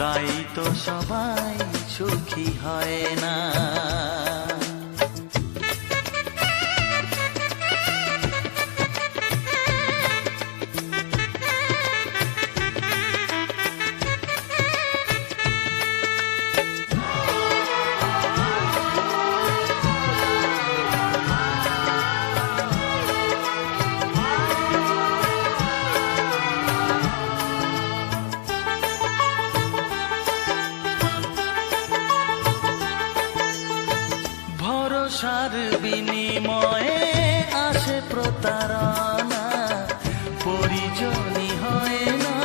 তাই তো সবাই সুখী হয় না। ভরসার বিনিময়ে আসে প্রতারণা, পরিজনই হয় না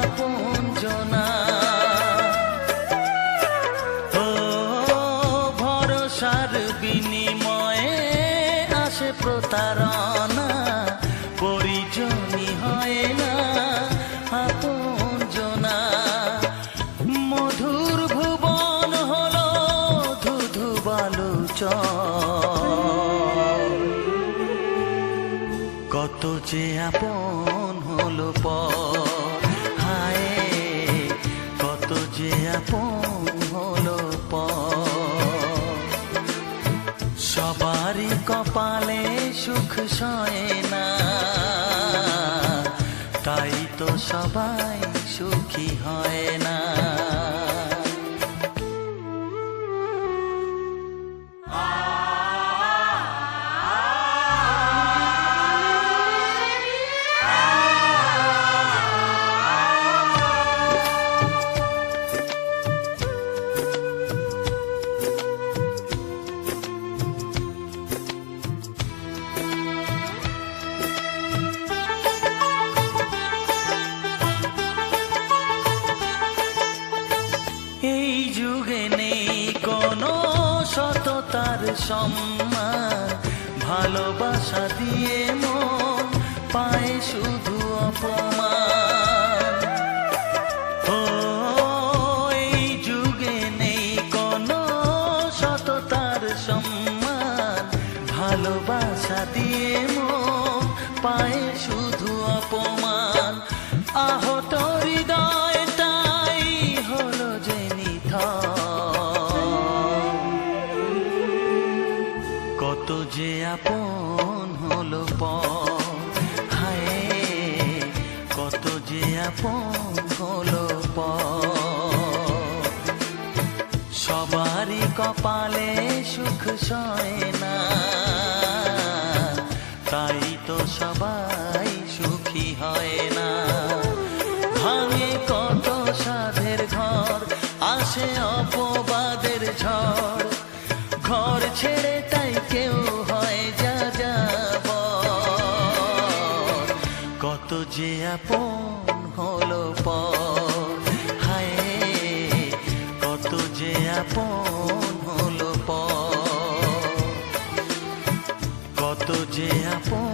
আপনজনা। ও ভরসার বিনিময়ে আসে প্রতারণা, পরিজনই হয় না আপনজনা। মধুর ভুবন হলো ধুধু কত যে আপন হলো পর, হায় কত যে আপন হলো পর। সবারই কপালে সুখ সয় না, তাই তো সবাই সুখী হয় না। এই যুগে নেই কোনো সততার সম্মান, ভালোবাসা দিয়ে মন পায় শুধু অপমান। ও এই যুগে নেই কোনো সততার সম্মান, ভালোবাসা দিয়ে মন পায় শুধু অপমান। আহত হৃদয়টাই হলো যে কত যে আপন হলো পর, হায় কত যে আপন হলো পর। সবারই কপালে সুখ সয় না, তাই তো সবাই সুখী হয় না। ভাঙে কত সাধের ঘর, আসে অপবাদের ঝড়, ঘর ছেড়ে তাই কেউ হয় যাযাবর। কত যে আপন হলো পর, হায় কত যে আপন হলো পর। কত যে আপন